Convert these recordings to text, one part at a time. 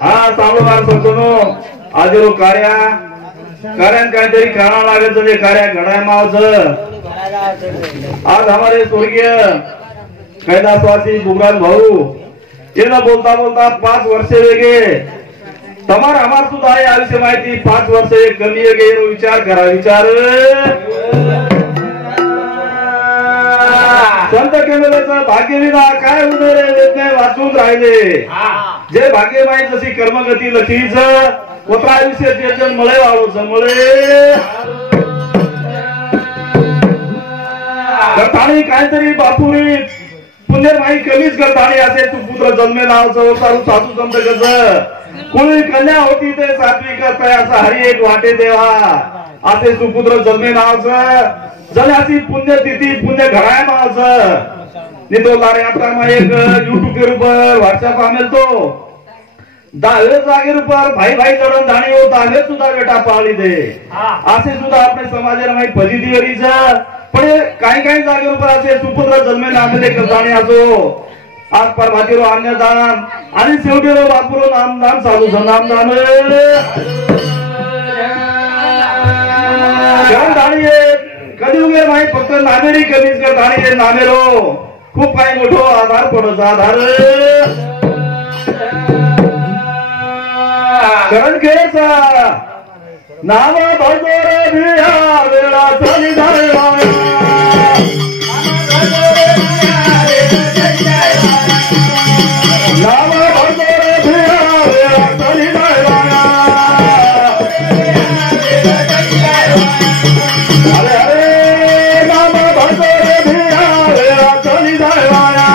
हा चालूदार संतनो आजरो कार्यान काहीतरी काना लागत जे कार्या घडाय मावचं आज हमारे स्वर्गीय कैलासवासी बुगराज भाऊ येना बोलता बोलता 5 वर्ष वेगे तमार हमार सुद्धा आहे आयुष्य माहिती 5 वर्ष कमी वेगे विचार करा विचार संत केलेलं भाग्यविना काय उदरे देत नाही वाचून राहिले जे भाग्य माहित जशी कर्मगती लखीच कोत्रा आयुष्य ते मळे वाळूच मळे करतानी काहीतरी बापुरी पुण्य माही कमीच करतानी असे तू पुत्र जन्मे नावचं सारू साधू संत गज कोणी कन्या होती ते सात्विक करताय असा हरी एक वाटे देवा असे सुपुत्र जन्मे नावचं जल्याची पुण्यतिथी पुण्य घडाय नावचं नितोलारे आता मा एक YouTube के ऊपर WhatsApp आमेल तो 10 जागेर ऊपर भाई भाई जडन धाणी हो 10 सुद्धा बेटा पाळी दे असे सुद्धा आपले समाजाला माही पजिटिव्हरीच पण काही काही जागेर ऊपर असे सुपुत्र जन्मे नामेले करतानी असो आज परभातीरो अन्नदान आणि शेवटीरो बापुरो नामदान साधू नामदान जन धाणी कधी उगे माही फक्त नामेरी कमीच कर धाणी नामेरो खूप काही मोठो आधार पडतो आधार करण केसा नाम भजोरे भिया वेळा चली जायला नाम भजोरे भिया वेळा चली जायला अरे अरे नाम भजोरे भिया वेळा चली जायला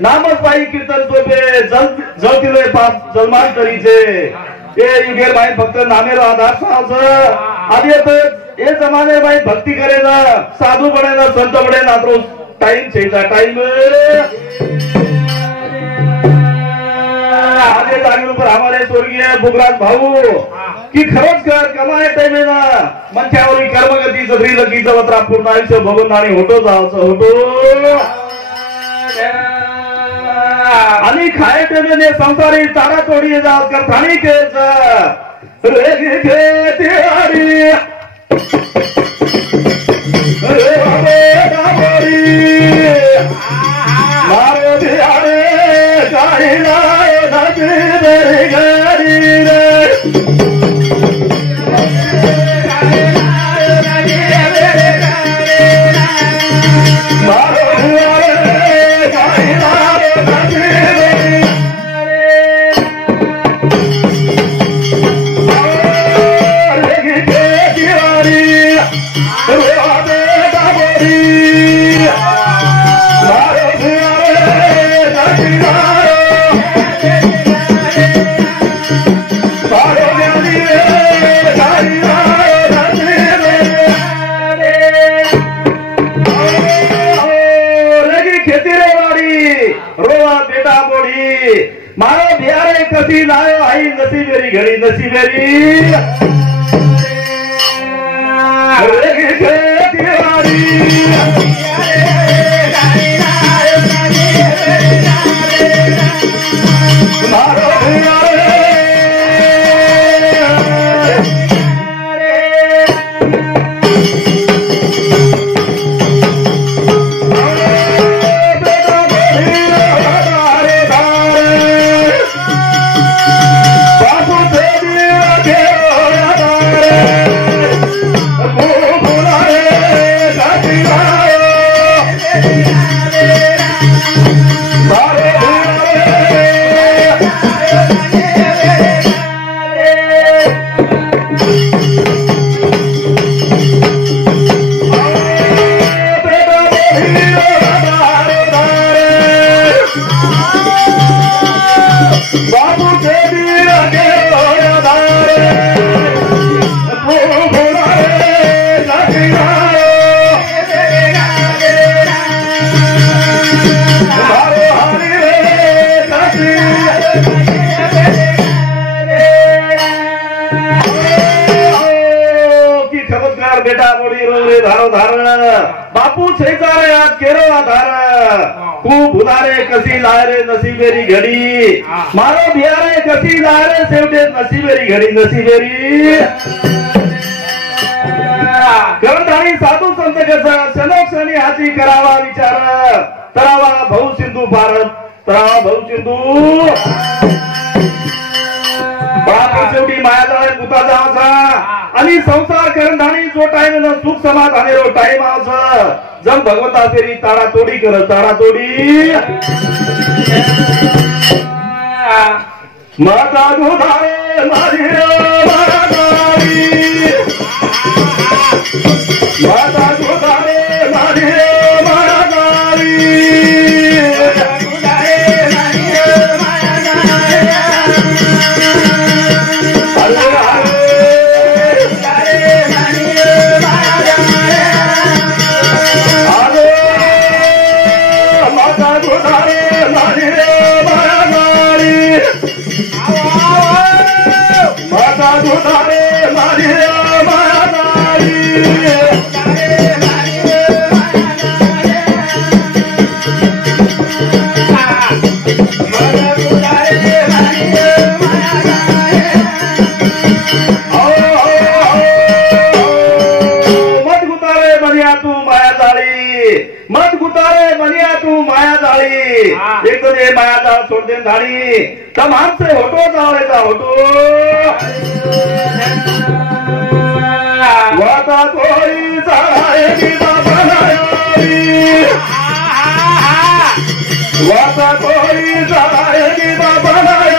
नामच पाई कीर्तन तोपे जलतिले पाप जलमान करीचे ये युगेर भाई फक्त नामेरो आधार सावच आधी ये जमाने भाई भक्ति करे ना साधु बने ना संत बने ना तो टाइम छेचा टाइम आगे जागेर ऊपर हमारे स्वर्गीय बुगराज भाऊ की खरंच कर कमाए टाइम ना मंथ्यावर कर्मगती जरी लगी जवत्रा पूर्ण आयुष्य भगवंत आणि होतो जावचं होतो आणि खाए टेमेने संसारी तारा तोडी जात कर थाणी केच रे घे तिहारी रे बाबे गावरी मारे तिहारे काही लाय नदी रे गरी रे मारो बिहारे कसी लायो आई नसीबेरी घड़ी नसीबेरी मारो बेटा मोड़ी रोरे धारो धार बापू छेकार याद केरो आधार तू भुलारे कसी लारे नसीबेरी घड़ी मारो बिहारे कसी लारे सेवटे नसीबेरी घड़ी नसीबेरी कर्मधारी साधू संत कसा सनोक्षणी हाती करावा विचार तरावा भाऊ सिंधू भारत तरावा भाऊ सिंधू शेवटी मायाजाळे पुता जावचा आणि संसार करंधाणी जो टाइम सुख समाधाने रो टाइम आवचा जग भगवता फेरी ताडा तोडी कर ताडा तोडी माता गोधारे माझी माता गोधारे माझी मत गुतारे मनिया तू माया जाळी एक तो ये माया जाळ सोड दे धाडी तमाम से होटो जाळेचा होटो वाता कोई जाळे की बाबाई वाता कोई जाळे की बाबाई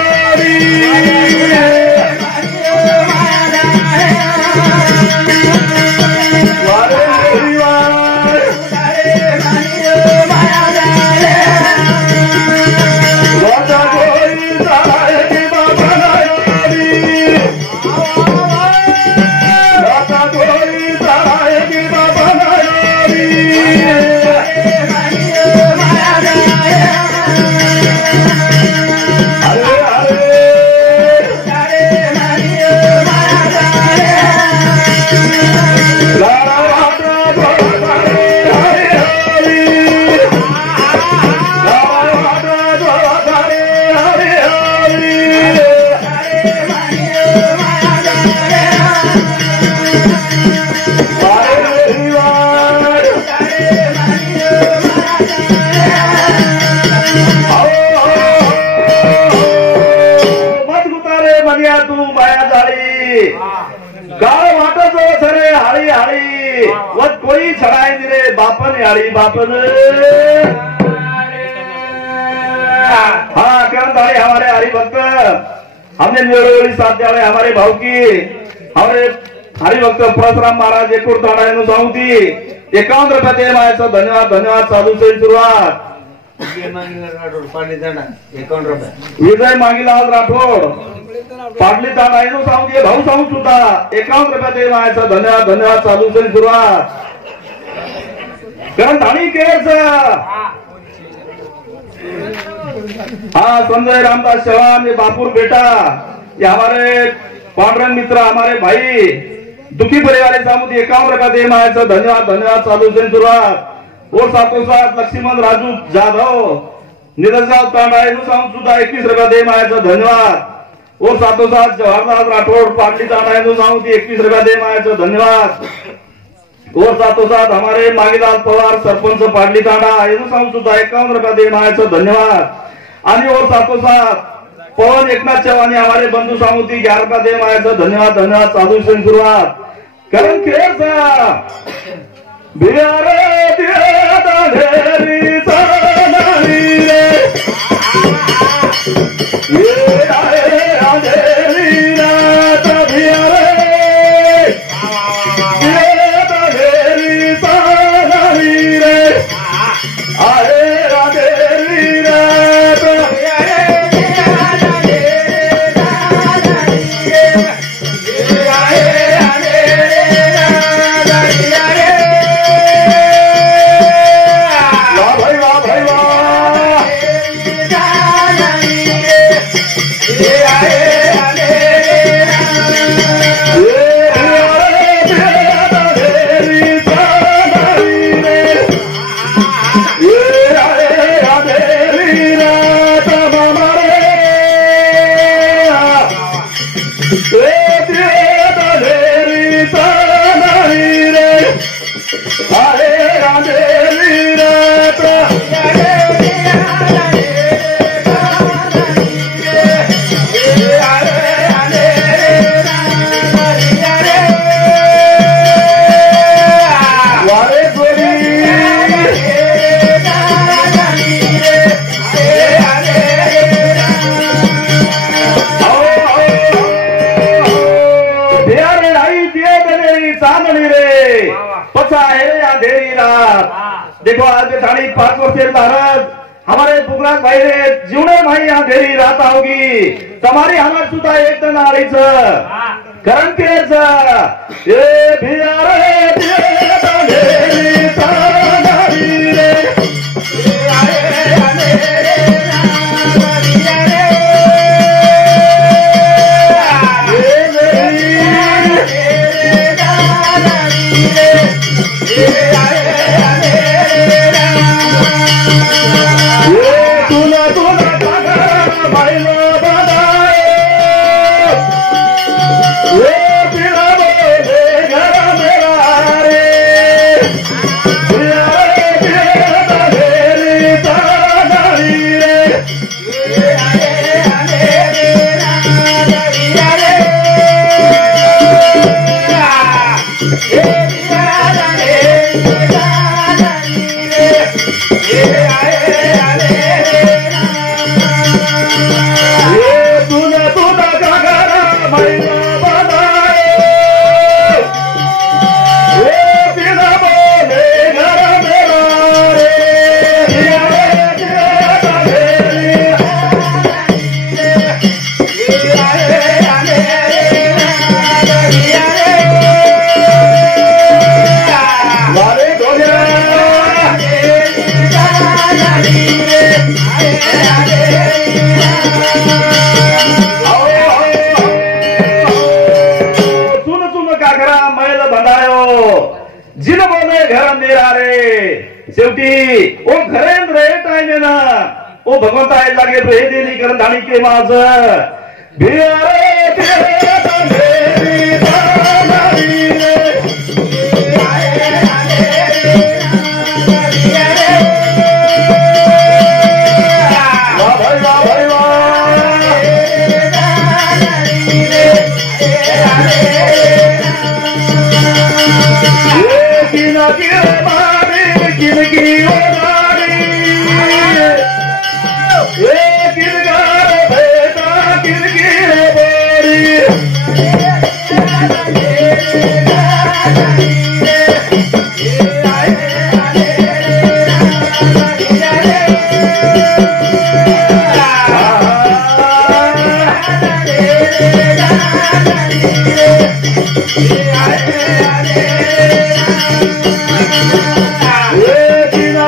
कोई छड़ाए मेरे बापन यारी बापन हाँ क्या दाड़ी हमारे हरि भक्त हमने निरोड़ी साथ जाए हमारे भाव की हमारे हरि भक्त परशुराम महाराज एक दाड़ा साऊंती 51 रुपये दे मायाचा धन्यवाद धन्यवाद चालू से सुरुवात विजय मागीला राठोड पाटली दाड़ा सांगते भाऊ सांगू सुद्धा 51 रुपये दे मायाचा धन्यवाद धन्यवाद चालू से सुरुवात कारण धाणी केस हाँ संजय रामदास चौहान, ये बापुर बेटा, ये हमारे पांडुरंग मित्र, हमारे भाई दुखी परिवार सामूद 51 रुपया दे मायाचं धन्यवाद धन्यवाद चालू सुरुवात। और साथों साथ लक्ष्मण राजू जाधव निरजराव तांडा सुद्धा 21 रुपया दे मायाचं धन्यवाद। और साथों साथ जवाहरलाल राठौड़ पाटली तांडा 21 रुपया दे मायाचं धन्यवाद। और साथों साथ हमारे मांगीलाल पवार सरपंच पाटली तांडा सुद्धा 51 रुपया दे मायाचं धन्यवाद। और साथों साथ पवन एकनाथ चव्हाण हमारे बंधु सामुती 11 रुपया दे मायाचं धन्यवाद धन्यवाद साधू सिंह सुरुवात। करण खेळचा बिहार देखो आज थानी 5 वर्ष भारत हमारे पुगराज भाई रे जीवने भाई यहाँ देरी रात होगी तुम्हारी हमार सुधा एक दिन आलीच करण केच ये शेवटी ओ घरेन रे टाइम ना ओ भगवंता आहे लागे रे देली करण धाणी के माझ बियारे तेरी दानी रे वा भाई वा भाई वा ये किना के किनकी उड़ानी ये किनकार बेटा किनकी बोरी ये किना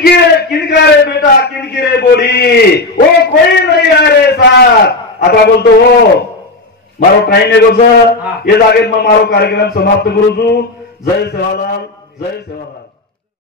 किनका रे बेटा किनकी रे बोडी ओ कोई नहीं आ रे साथ आता बोलतो हो मारो टाइम है ये जागे मारो कार्यक्रम समाप्त करू जय सेवालाल जय सेवालाल।